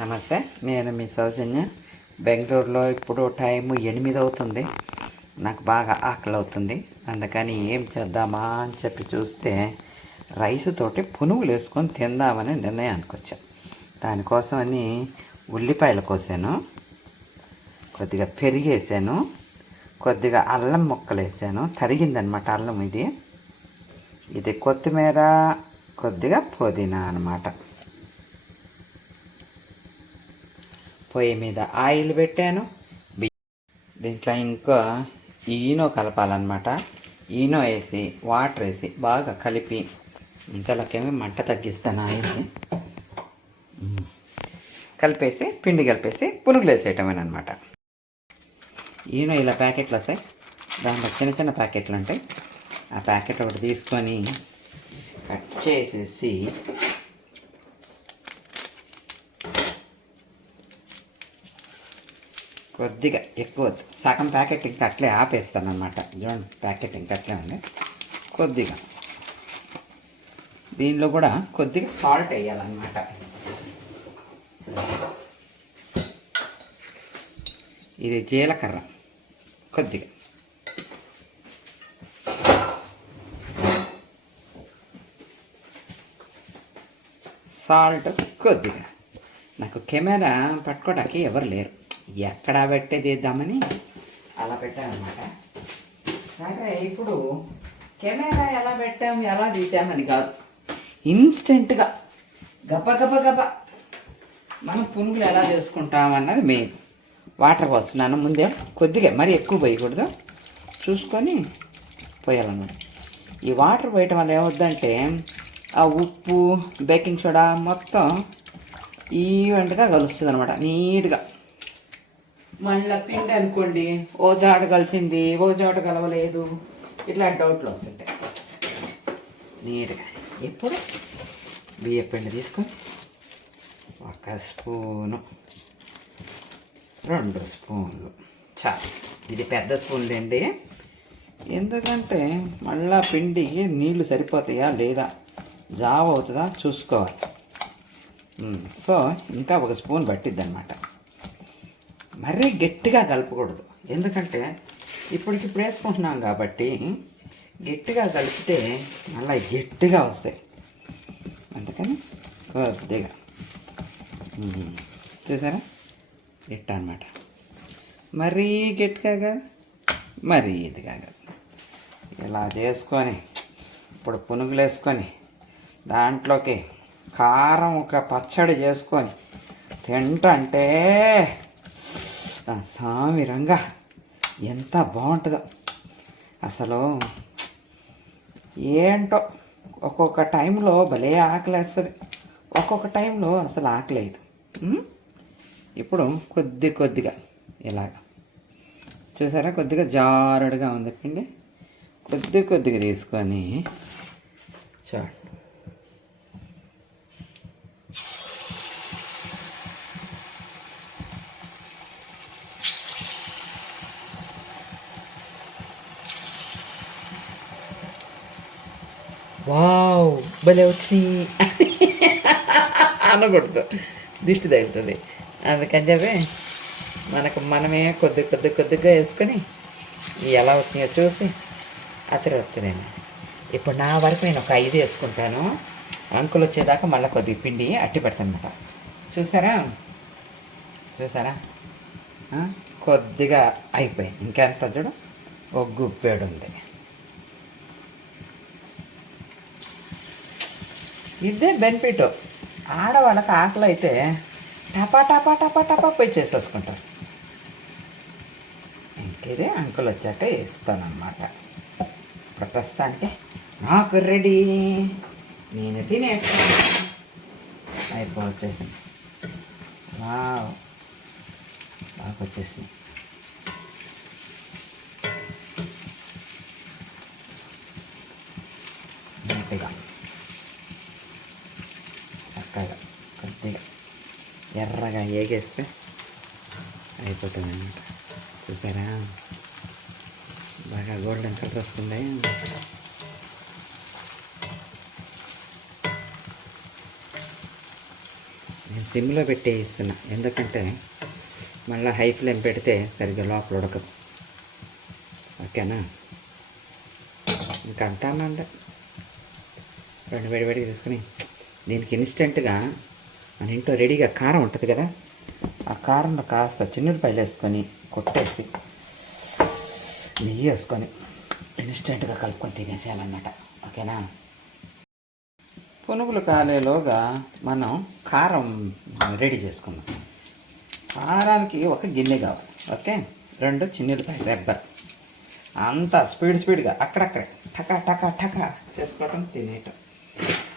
నమస్తే నేను మీ సౌజన్య. బెంగళూరులో ఇప్పుడు టైం ఎనిమిది అవుతుంది. నాకు బాగా ఆకలి అవుతుంది అందుకని ఏం చేద్దామా అని చెప్పి చూస్తే రైస్ తోటి పునుగులు వేసుకొని తిందామని నిర్ణయానికి వచ్చాను దానికోసమని ఉల్లిపాయలు కోసాను. కొద్దిగా పెరిగేసాను. కొద్దిగా అల్లం ముక్కలు వేసాను. తరిగిందనమాట అల్లం ఇది. ఇది కొత్తిమీర కొద్దిగా పుదీనా అనమాట. పొయ్యి మీద ఆయిల్ పెట్టాను. దీంట్లో ఇంకా ఈనో కలపాలన్నమాట. ఈనో వేసి వాటర్ వేసి బాగా కలిపి ఇంతలోకేమి మంట తగ్గిస్తాను ఆయిల్ని. కలిపేసి పిండి కలిపేసి పునుగులు వేసేయటమేనమాట ఈనో ఇలా ప్యాకెట్లు వస్తాయి. దాంట్లో చిన్న చిన్న ప్యాకెట్లు ఉంటాయి ఆ ప్యాకెట్ ఒకటి తీసుకొని కట్ చేసేసి కొద్దిగా ఎక్కువ సగం ప్యాకెట్ ఇంకా అట్లే ఆపేస్తాను అనమాట చూడండి ప్యాకెట్ ఇంకా అట్లే ఉంది. కొద్దిగా. దీనిలో కూడా కొద్దిగా సాల్ట్ వేయాలన్నమాట. ఇది జీలకర్ర. కొద్దిగా. సాల్ట్ కొద్దిగా. నాకు కెమెరా పట్టుకోవడానికి ఎవరు లేరు. ఎక్కడ పెట్టే తీద్దామని అలా పెట్టానమాట. సరే ఇప్పుడు కెమెరా ఎలా పెట్టాం ఎలా తీసామని కాదు. ఇన్స్టెంట్గా గబ గబ గబ మనం పునుగులు ఎలా చేసుకుంటాం అన్నది మెయిన్ వాటర్ పోస్తున్నాను ముందే కొద్దిగా మరి ఎక్కువ పోయకూడదు. చూసుకొని పోయాలన్నమాట. ఈ వాటర్ పోయటం వల్ల ఏమవుద్దంటే ఆ ఉప్పు బేకింగ్ సోడా మొత్తం ఈవెంట్గా కలుస్తుంది అనమాట నీట్గా. మళ్ళీ పిండి అనుకోండి ఓ జాడ కలిసింది ఓ జాడ కలవలేదు ఇట్లా డౌట్లు వస్తుంటాయి. నీట్గా. ఇప్పుడు బియ్య పిండి తీసుకొని ఒక స్పూను రెండు స్పూన్లు. చాలు ఇది పెద్ద స్పూన్లేండి ఎందుకంటే మళ్ళా పిండి నీళ్ళు సరిపోతాయా లేదా? జావ అవుతుందా? చూసుకోవాలి. సో ఇంకా ఒక స్పూన్ పట్టిద్ది అనమాట మరీ గట్టిగా కలపకూడదు. ఎందుకంటే ఇప్పటికిప్పుడు వేసుకుంటున్నాం కాబట్టి గట్టిగా కలిపితే మళ్ళీ గట్టిగా వస్తాయి. అందుకని కొద్దిగా. చూసారా? గట్ట అనమాట మరీ గట్టిగా కాదు మరీ ఇదిగా కాదు. ఇలా చేసుకొని ఇప్పుడు పునుగులు వేసుకొని దాంట్లోకి కారం ఒక పచ్చడి చేసుకొని తింటంటే సామి రంగా. ఎంత బాగుంటుందో. అసలు ఏంటో ఒక్కొక్క టైంలో భలే ఆకలేస్తుంది. ఒక్కొక్క టైంలో అసలు ఆకలేదు. ఇప్పుడు కొద్ది కొద్దిగా ఇలాగ. చూసారా? కొద్దిగా జారుడుగా ఉంది పిండి. కొద్ది కొద్దిగా తీసుకొని చూడండి వావ్ భలే వచ్చినాయి అనకూడదు దిష్టి తగులుతుంది. అందుకని చెప్పి మనకు మనమే కొద్ది కొద్ది కొద్దిగా వేసుకొని ఎలా అవుతున్నాయో చూసి అతరవుతుందండి ఇప్పుడు నా వరకు నేను ఒక ఐదు వేసుకుంటాను. అంకులు వచ్చేదాకా మళ్ళీ కొద్దిగా పిండి అట్టి పెడతానమాట. చూసారా? చూసారా? కొద్దిగా అయిపోయింది. ఇంకెంత చూడు? ఒక గుప్పెడు ఉంది. ఇదే బెనిఫిట్ ఆడవాళ్ళకి ఆకలి అయితే టపా టపా టపా టపా పోయి చేసేసుకుంటారు. ఇంకేదే అంకుల్ వచ్చాక వేస్తానమాట ప్రస్తుతానికి నాకు రెడీ నేను తినేస్తాను. అయిపో వచ్చేసింది. వావ్. బాగా వచ్చేసింది. చక్కగా కొద్దిగా ఎర్రగా ఏగేస్తే అయిపోతుంది అనమాట చూసారా బాగా గోల్డెన్ కలర్ వస్తుంది నేను సిమ్లో పెట్టి ఇస్తున్నా ఎందుకంటే మళ్ళీ హై ఫ్లేమ్ పెడితే సరిగ్గా లోపల ఉడకదు ఓకేనా ఇంకంతా మంద రెండు వేడి వేడికి తీసుకుని దీనికి ఇన్స్టెంట్గా మన ఇంట్లో రెడీగా కారం ఉంటుంది కదా ఆ కారంలో కాస్త చిన్నుడిపాయలు వేసుకొని కొట్టేసి నెయ్యి వేసుకొని ఇన్స్టెంట్గా కలుపుకొని తినేసేయాలన్నమాట. ఓకేనా? పునుగులు కాలేలోగా మనం కారం రెడీ చేసుకుందాం. కారానికి ఒక గిన్నె కావాలి. ఓకే? రెండు చిన్నులపాయ రెబ్బర్ అంత స్పీడ్ స్పీడ్గా అక్కడక్కడే టకా టకా టకా చేసుకోవటం తినేయటం.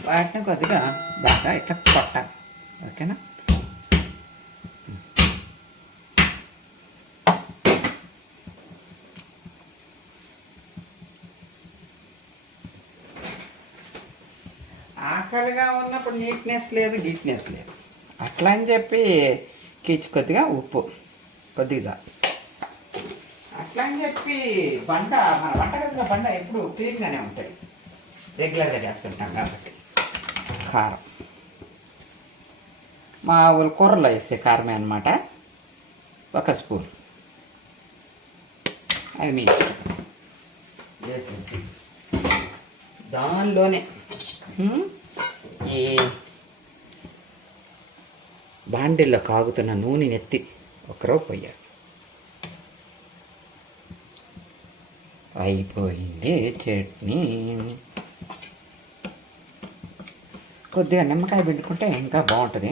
వాటిని కొద్దిగా బాగా ఇట్లా కొట్టాలి. ఓకేనా? ఆకలిగా ఉన్నప్పుడు నీట్నెస్ లేదు గీట్నెస్ లేదు. అట్లా అని చెప్పి కిచి కొద్దిగా ఉప్పు కొద్దిగా అట్లా అని చెప్పి బండ మన వంటగదిలో బండ ఎప్పుడు క్లీన్గానే ఉంటుంది రెగ్యులర్గా చేస్తుంటాం కాబట్టి. కారం. మా ఊరు కూరలో వేసే కారమే అనమాట ఒక స్పూన్. అది మీ ఇష్టం. వేసేసి దానిలోనే ఈ బాండిల్లో కాగుతున్న నూనె నెత్తి ఒకరో పోయాడు. అయిపోయింది చట్నీ. కొద్దిగా నిమ్మకాయ పిండుకుంటే ఇంకా బాగుంటుంది.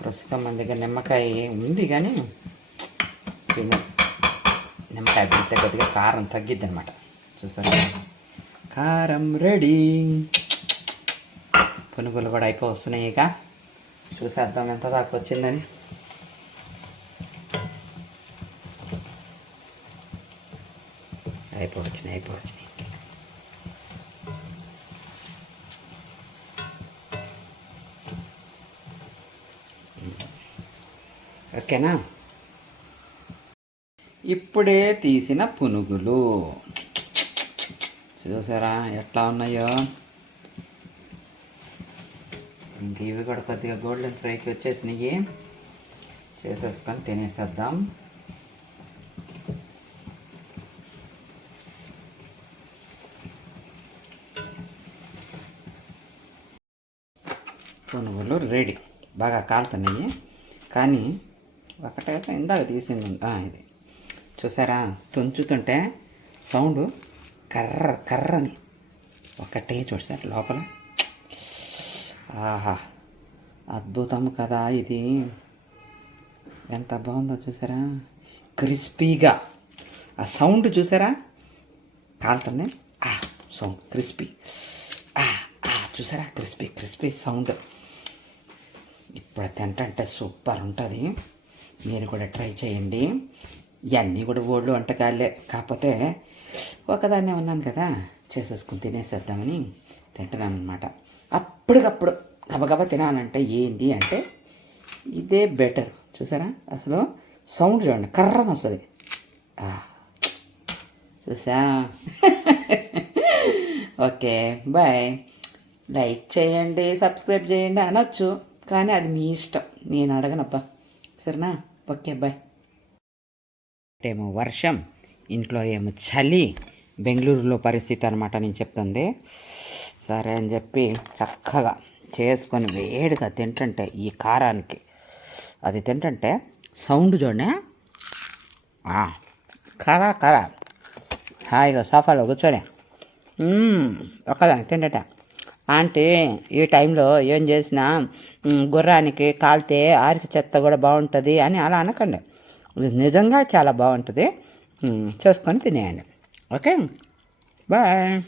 ప్రస్తుతం మన దగ్గర నిమ్మకాయ ఉంది కానీ నిమ్మకాయ పిండితే కొద్దిగా కారం తగ్గిద్ది అనమాట చూసారా? కారం రెడీ. పునుగులు కూడా అయిపోతున్నాయి ఇక. చూసేద్దాం ఎంత దాకా వచ్చిందని. అయిపోవచ్చినాయి అయిపోవచ్చినాయి ఓకేనా? ఇప్పుడే తీసిన పునుగులు. చూసారా ఎట్లా ఉన్నాయో? ఇంక ఇవి కూడా కొద్దిగా గోల్డెన్ ఫ్రైకి వచ్చేసినాయి. చేసేసుకొని తినేసేద్దాం. పునుగులు రెడీ. బాగా కాలుతున్నాయి. కానీ ఒకటే ఇందాక తీసింది ఇది? చూసారా? తుంచుతుంటే సౌండ్ కర్ర కర్రని. ఒకటే చూసారు లోపల. ఆహా అద్భుతం కదా ఇది. ఎంత బాగుందో చూసారా? క్రిస్పీగా. ఆ సౌండ్ చూసారా? కాలుతుంది. ఆ సౌండ్ క్రిస్పీ. చూసారా? Crispy crispy sound. ఇప్పుడు తింటే సూపర్ ఉంటుంది. మీరు కూడా ట్రై చేయండి. ఇవన్నీ కూడా ఓళ్ళు వంటకాలే. కాకపోతే ఒకదాన్నే ఉన్నాను కదా చేసేసుకుని తినేసేద్దామని తింటున్నాను అనమాట అప్పటికప్పుడు గబగబ తినాలంటే ఏంది అంటే ఇదే బెటర్. చూసారా? అసలు సౌండ్ చూడండి కర్రం వస్తుంది. చూసా? Okay bye. లైక్ చేయండి సబ్స్క్రైబ్ చేయండి అనొచ్చు కానీ అది మీ ఇష్టం. నేను అడగనబ్బా. సరేనా? Okay bye. ఏమో వర్షం. ఇంట్లో ఏమో చలి. బెంగళూరులో పరిస్థితి అనమాట నేను చెప్తుంది. సరే అని చెప్పి చక్కగా చేసుకొని వేడిగా తింటుంటే ఈ కారానికి. అది తింటుంటే సౌండ్ చూడనే కరా కరా. హాయిగా సోఫాలో కూర్చొని ఒకదాన్ని ఒక్కదాన్ని తింటట ఆంటీ ఈ టైంలో ఏం చేసినా గుర్రానికి కాలితే ఆరికి చెత్త కూడా బాగుంటుంది అని అలా అనకండి. నిజంగా చాలా బాగుంటుంది. చేసుకొని తినేయండి. ఓకే? బాయ్.